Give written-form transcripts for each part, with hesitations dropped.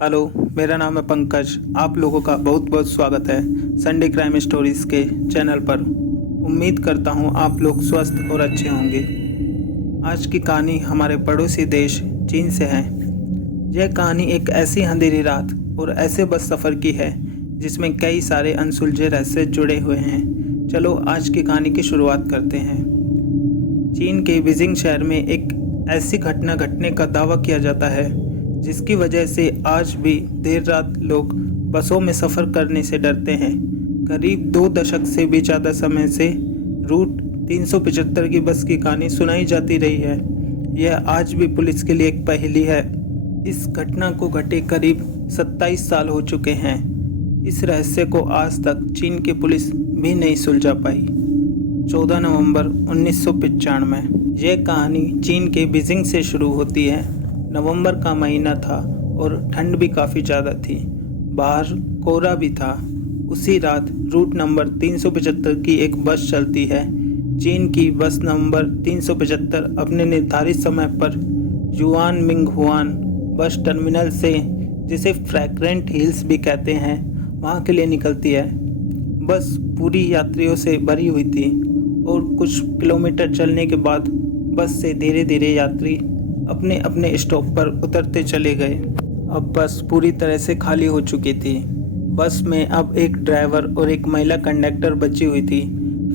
Hello, मेरा नाम है पंकज। आप लोगों का बहुत बहुत स्वागत है संडे क्राइम स्टोरीज़ के चैनल पर। उम्मीद करता हूँ आप लोग स्वस्थ और अच्छे होंगे। आज की कहानी हमारे पड़ोसी देश चीन से है। यह कहानी एक ऐसी अंधेरी रात और ऐसे बस सफ़र की है जिसमें कई सारे अनसुलझे रहस्य जुड़े हुए हैं। चलो आज की कहानी की शुरुआत करते हैं। चीन के बीजिंग शहर में एक ऐसी घटना घटने का दावा किया जाता है जिसकी वजह से आज भी देर रात लोग बसों में सफ़र करने से डरते हैं। करीब 2 दशक से भी ज़्यादा समय से रूट 375 की बस की कहानी सुनाई जाती रही है। यह आज भी पुलिस के लिए एक पहेली है। इस घटना को घटे करीब 27 साल हो चुके हैं। इस रहस्य को आज तक चीन की पुलिस भी नहीं सुलझा पाई। 14 नवंबर 1995 यह कहानी चीन के बीजिंग से शुरू होती है। नवंबर का महीना था और ठंड भी काफ़ी ज़्यादा थी। बाहर कोहरा भी था। उसी रात रूट नंबर 375 की एक बस चलती है। चीन की बस नंबर 375 अपने निर्धारित समय पर yuan Ming Hwan bus terminal से, जिसे फ्रैग्रेंट हिल्स भी कहते हैं, वहाँ के लिए निकलती है। बस पूरी यात्रियों से भरी हुई थी और कुछ किलोमीटर चलने के बाद बस से धीरे धीरे यात्री अपने अपने स्टॉप पर उतरते चले गए। अब बस पूरी तरह से खाली हो चुकी थी। बस में अब एक ड्राइवर और एक महिला कंडक्टर बची हुई थी।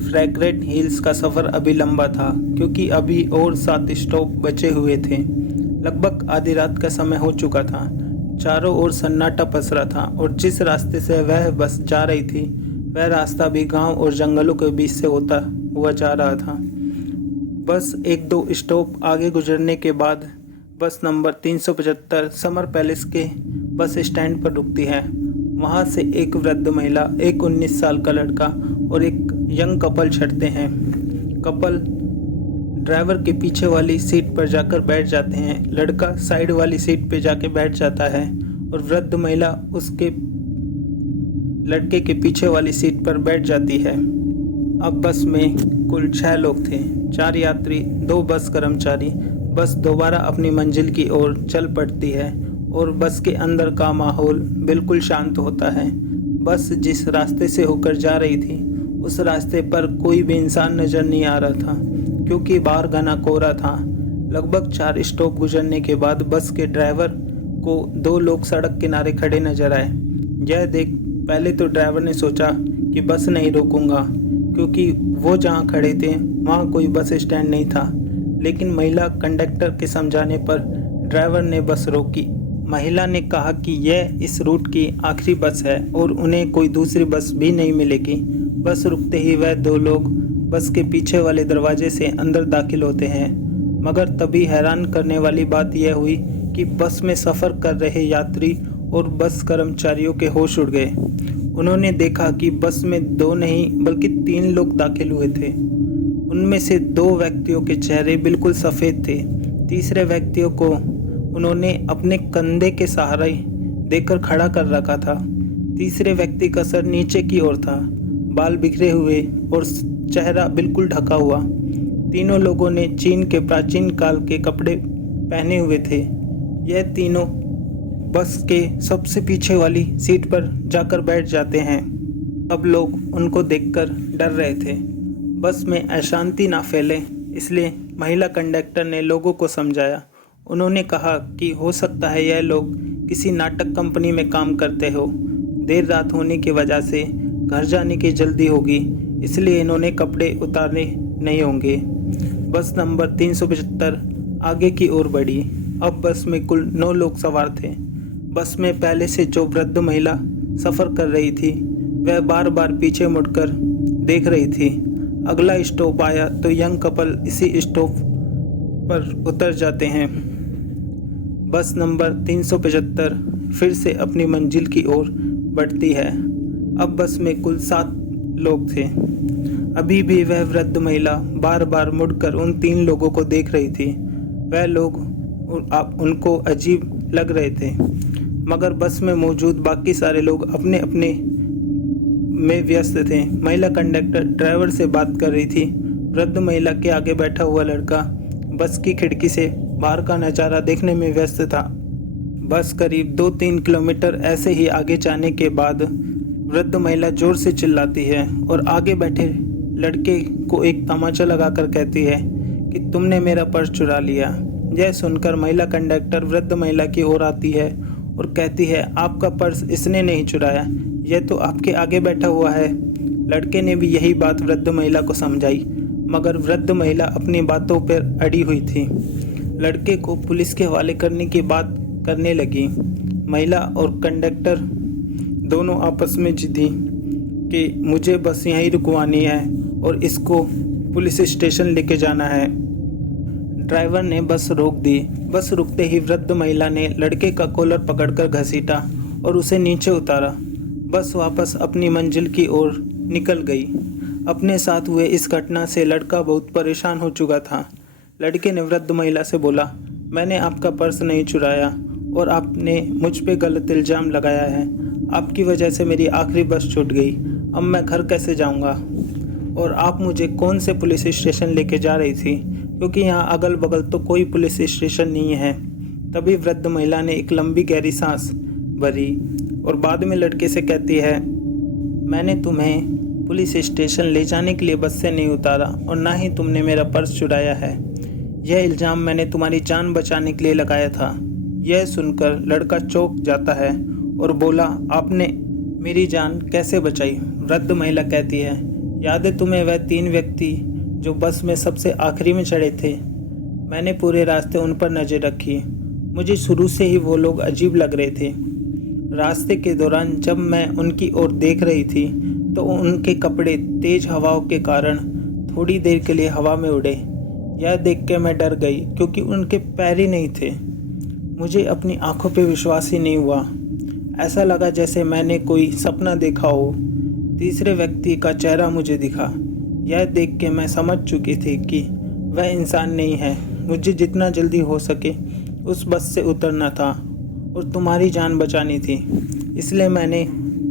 फ्रैग्रेंट हिल्स का सफ़र अभी लंबा था क्योंकि अभी और 7 स्टॉप बचे हुए थे। लगभग आधी रात का समय हो चुका था। चारों ओर सन्नाटा पसरा था और जिस रास्ते से वह बस जा रही थी वह रास्ता भी गांव और जंगलों के बीच से होता हुआ जा रहा था। बस 1-2 स्टॉप आगे गुजरने के बाद बस नंबर 375 समर पैलेस के बस स्टैंड पर रुकती है। वहां से एक वृद्ध महिला, एक 19 साल का लड़का और एक यंग कपल चढ़ते हैं। कपल ड्राइवर के पीछे वाली सीट पर जाकर बैठ जाते हैं। लड़का साइड वाली सीट पर जाके बैठ जाता है और वृद्ध महिला उसके लड़के के पीछे वाली सीट पर बैठ जाती है। अब बस में कुल 6 लोग थे, 4 यात्री, 2 बस कर्मचारी। बस दोबारा अपनी मंजिल की ओर चल पड़ती है और बस के अंदर का माहौल बिल्कुल शांत होता है। बस जिस रास्ते से होकर जा रही थी उस रास्ते पर कोई भी इंसान नज़र नहीं आ रहा था क्योंकि बाहर घना कोहरा था। लगभग 4 स्टॉप गुजरने के बाद बस के ड्राइवर को 2 लोग सड़क किनारे खड़े नजर आए। यह देख पहले तो ड्राइवर ने सोचा कि बस नहीं रोकूंगा क्योंकि वो जहाँ खड़े थे वहाँ कोई बस स्टैंड नहीं था, लेकिन महिला कंडक्टर के समझाने पर ड्राइवर ने बस रोकी। महिला ने कहा कि यह इस रूट की आखिरी बस है और उन्हें कोई दूसरी बस भी नहीं मिलेगी। बस रुकते ही वह 2 लोग बस के पीछे वाले दरवाजे से अंदर दाखिल होते हैं। मगर तभी हैरान करने वाली बात यह हुई कि बस में सफ़र कर रहे यात्री और बस कर्मचारियों के होश उड़ गए। उन्होंने देखा कि बस में 2 नहीं बल्कि 3 लोग दाखिल हुए थे। उनमें से 2 व्यक्तियों के चेहरे बिल्कुल सफ़ेद थे। तीसरे व्यक्तियों को उन्होंने अपने कंधे के सहारे देकर खड़ा कर रखा था। तीसरे व्यक्ति का सर नीचे की ओर था, बाल बिखरे हुए और चेहरा बिल्कुल ढका हुआ। तीनों लोगों ने चीन के प्राचीन काल के कपड़े पहने हुए थे। यह तीनों बस के सबसे पीछे वाली सीट पर जाकर बैठ जाते हैं। सब लोग उनको देखकर डर रहे थे। बस में अशांति ना फैले इसलिए महिला कंडक्टर ने लोगों को समझाया। उन्होंने कहा कि हो सकता है यह लोग किसी नाटक कंपनी में काम करते हो। देर रात होने की वजह से घर जाने की जल्दी होगी, इसलिए इन्होंने कपड़े उतारने नहीं होंगे। बस नंबर 375 आगे की ओर बढ़ी। अब बस में कुल 9 लोग सवार थे। बस में पहले से जो वृद्ध महिला सफ़र कर रही थी वह बार बार पीछे मुड़कर देख रही थी। अगला स्टॉप आया तो यंग कपल इसी स्टॉप पर उतर जाते हैं। बस नंबर 375 फिर से अपनी मंजिल की ओर बढ़ती है। अब बस में कुल 7 लोग थे। अभी भी वह वृद्ध महिला बार बार मुड़कर उन 3 लोगों को देख रही थी। वह लोग उनको अजीब लग रहे थे, मगर बस में मौजूद बाकी सारे लोग अपने अपने में व्यस्त थे। महिला कंडक्टर ड्राइवर से बात कर रही थी। वृद्ध महिला के आगे बैठा हुआ लड़का बस की खिड़की से बाहर का नज़ारा देखने में व्यस्त था। बस करीब 2-3 किलोमीटर ऐसे ही आगे जाने के बाद वृद्ध महिला जोर से चिल्लाती है और आगे बैठे लड़के को एक तमाचा लगाकर कहती है कि तुमने मेरा पर्स चुरा लिया। यह सुनकर महिला कंडक्टर वृद्ध महिला की ओर आती है और कहती है, आपका पर्स इसने नहीं चुराया, यह तो आपके आगे बैठा हुआ है। लड़के ने भी यही बात वृद्ध महिला को समझाई, मगर वृद्ध महिला अपनी बातों पर अड़ी हुई थी। लड़के को पुलिस के हवाले करने की बात करने लगी। महिला और कंडक्टर दोनों आपस में जिदी कि मुझे बस यहीं रुकवानी है और इसको पुलिस स्टेशन लेके जाना है। ड्राइवर ने बस रोक दी। बस रुकते ही वृद्ध महिला ने लड़के का कॉलर पकड़कर घसीटा और उसे नीचे उतारा। बस वापस अपनी मंजिल की ओर निकल गई। अपने साथ हुए इस घटना से लड़का बहुत परेशान हो चुका था। लड़के ने वृद्ध महिला से बोला, मैंने आपका पर्स नहीं चुराया और आपने मुझ पे गलत इल्ज़ाम लगाया है। आपकी वजह से मेरी आखिरी बस छूट गई। अब मैं घर कैसे जाऊंगा? और आप मुझे कौन से पुलिस स्टेशन लेके जा रही थी, क्योंकि यहाँ अगल बगल तो कोई पुलिस स्टेशन नहीं है। तभी वृद्ध महिला ने एक लंबी गहरी सांस भरी और बाद में लड़के से कहती है, मैंने तुम्हें पुलिस स्टेशन ले जाने के लिए बस से नहीं उतारा और ना ही तुमने मेरा पर्स चुराया है। यह इल्ज़ाम मैंने तुम्हारी जान बचाने के लिए लगाया था। यह सुनकर लड़का चौंक जाता है और बोला, आपने मेरी जान कैसे बचाई? वृद्ध महिला कहती है, याद है तुम्हें वह 3 व्यक्ति जो बस में सबसे आखिरी में चढ़े थे? मैंने पूरे रास्ते उन पर नज़र रखी। मुझे शुरू से ही वो लोग अजीब लग रहे थे। रास्ते के दौरान जब मैं उनकी ओर देख रही थी तो उनके कपड़े तेज़ हवाओं के कारण थोड़ी देर के लिए हवा में उड़े। यह देख के मैं डर गई क्योंकि उनके पैर ही नहीं थे। मुझे अपनी आंखों पे विश्वास ही नहीं हुआ। ऐसा लगा जैसे मैंने कोई सपना देखा हो। तीसरे व्यक्ति का चेहरा मुझे दिखा। यह देख के मैं समझ चुकी थी कि वह इंसान नहीं है। मुझे जितना जल्दी हो सके उस बस से उतरना था और तुम्हारी जान बचानी थी, इसलिए मैंने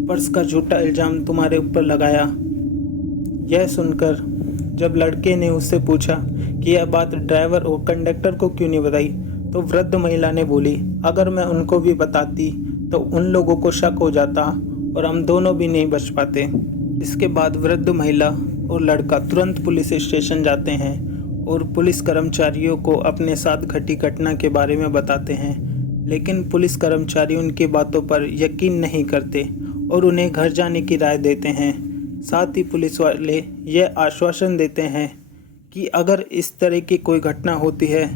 पर्स का झूठा इल्ज़ाम तुम्हारे ऊपर लगाया। यह सुनकर जब लड़के ने उससे पूछा कि यह बात ड्राइवर और कंडक्टर को क्यों नहीं बताई, तो वृद्ध महिला ने बोली, अगर मैं उनको भी बताती तो उन लोगों को शक हो जाता और हम दोनों भी नहीं बच पाते। इसके बाद वृद्ध महिला और लड़का तुरंत पुलिस स्टेशन जाते हैं और पुलिस कर्मचारियों को अपने साथ घटी घटना के बारे में बताते हैं, लेकिन पुलिस कर्मचारी उनकी बातों पर यकीन नहीं करते और उन्हें घर जाने की राय देते हैं। साथ ही पुलिस वाले यह आश्वासन देते हैं कि अगर इस तरह की कोई घटना होती है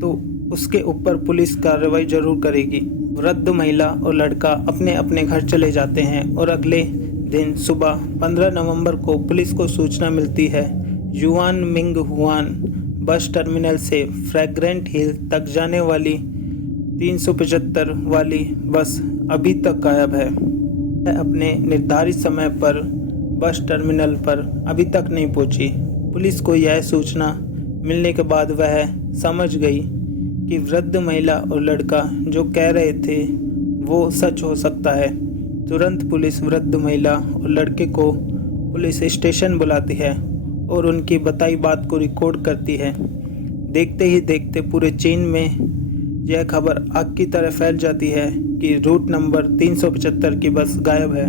तो उसके ऊपर पुलिस कार्रवाई जरूर करेगी। वृद्ध महिला और लड़का अपने अपने घर चले जाते हैं और अगले दिन सुबह 15 नवंबर को पुलिस को सूचना मिलती है, yuan Ming Hwan bus terminal से फ्रैग्रेंट हिल तक जाने वाली 375 वाली बस अभी तक गायब है। वह अपने निर्धारित समय पर बस टर्मिनल पर अभी तक नहीं पहुंची। पुलिस को यह सूचना मिलने के बाद वह समझ गई कि वृद्ध महिला और लड़का जो कह रहे थे वो सच हो सकता है। तुरंत पुलिस वृद्ध महिला और लड़के को पुलिस स्टेशन बुलाती है और उनकी बताई बात को रिकॉर्ड करती है। देखते ही देखते पूरे चीन में यह खबर आग की तरह फैल जाती है कि रूट नंबर 375 की बस गायब है।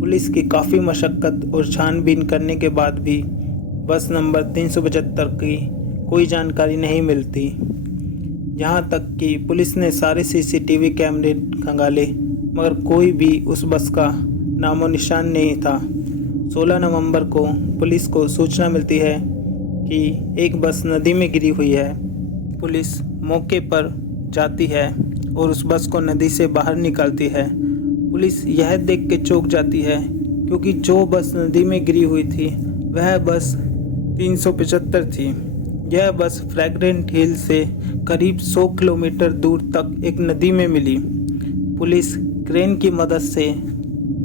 पुलिस की काफ़ी मशक्क़त और छानबीन करने के बाद भी बस नंबर 375 की कोई जानकारी नहीं मिलती। यहाँ तक कि पुलिस ने सारे सीसीटीवी कैमरे खंगाले, मगर कोई भी उस बस का नामो निशान नहीं था। 16 नवंबर को पुलिस को सूचना मिलती है कि एक बस नदी में गिरी हुई है। पुलिस मौके पर जाती है और उस बस को नदी से बाहर निकालती है। पुलिस यह देख के चौंक जाती है क्योंकि जो बस नदी में गिरी हुई थी वह बस 375 थी। यह बस फ्रैग्रेंट हिल से करीब 100 किलोमीटर दूर तक एक नदी में मिली। पुलिस क्रेन की मदद से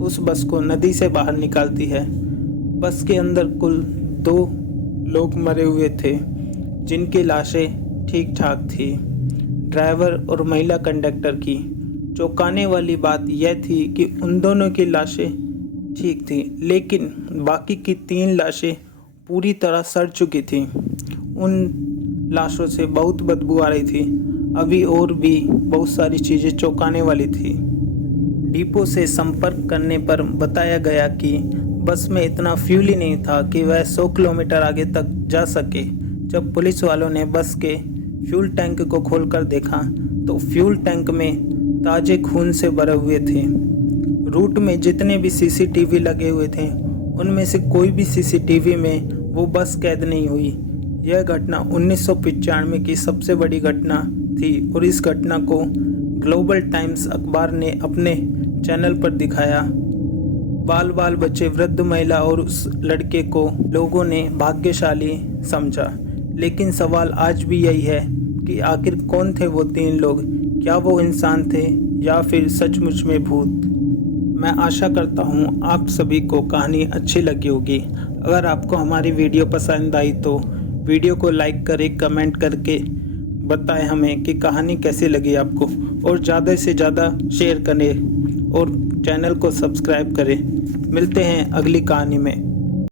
उस बस को नदी से बाहर निकालती है। बस के अंदर कुल 2 लोग मरे हुए थे जिनकी लाशें ठीक ठाक थी, ड्राइवर और महिला कंडक्टर की। चौंकाने वाली बात यह थी कि उन दोनों की लाशें ठीक थी, लेकिन बाकी की 3 लाशें पूरी तरह सड़ चुकी थीं। उन लाशों से बहुत बदबू आ रही थी। अभी और भी बहुत सारी चीज़ें चौंकाने वाली थी। डिपो से संपर्क करने पर बताया गया कि बस में इतना फ्यूल ही नहीं था कि वह 100 किलोमीटर आगे तक जा सके। जब पुलिस वालों ने बस के फ्यूल टैंक को खोलकर देखा तो फ्यूल टैंक में ताज़े खून से भरे हुए थे। रूट में जितने भी सीसीटीवी लगे हुए थे उनमें से कोई भी सीसीटीवी में वो बस कैद नहीं हुई। यह घटना 1995 की सबसे बड़ी घटना थी और इस घटना को ग्लोबल टाइम्स अखबार ने अपने चैनल पर दिखाया। बाल बच्चे, वृद्ध महिला और उस लड़के को लोगों ने भाग्यशाली समझा। लेकिन सवाल आज भी यही है कि आखिर कौन थे वो 3 लोग? क्या वो इंसान थे या फिर सचमुच में भूत? मैं आशा करता हूँ आप सभी को कहानी अच्छी लगी होगी। अगर आपको हमारी वीडियो पसंद आई तो वीडियो को लाइक करें, कमेंट करके बताएं हमें कि कहानी कैसी लगी आपको, और ज़्यादा से ज़्यादा शेयर करें और चैनल को सब्सक्राइब करें। मिलते हैं अगली कहानी में।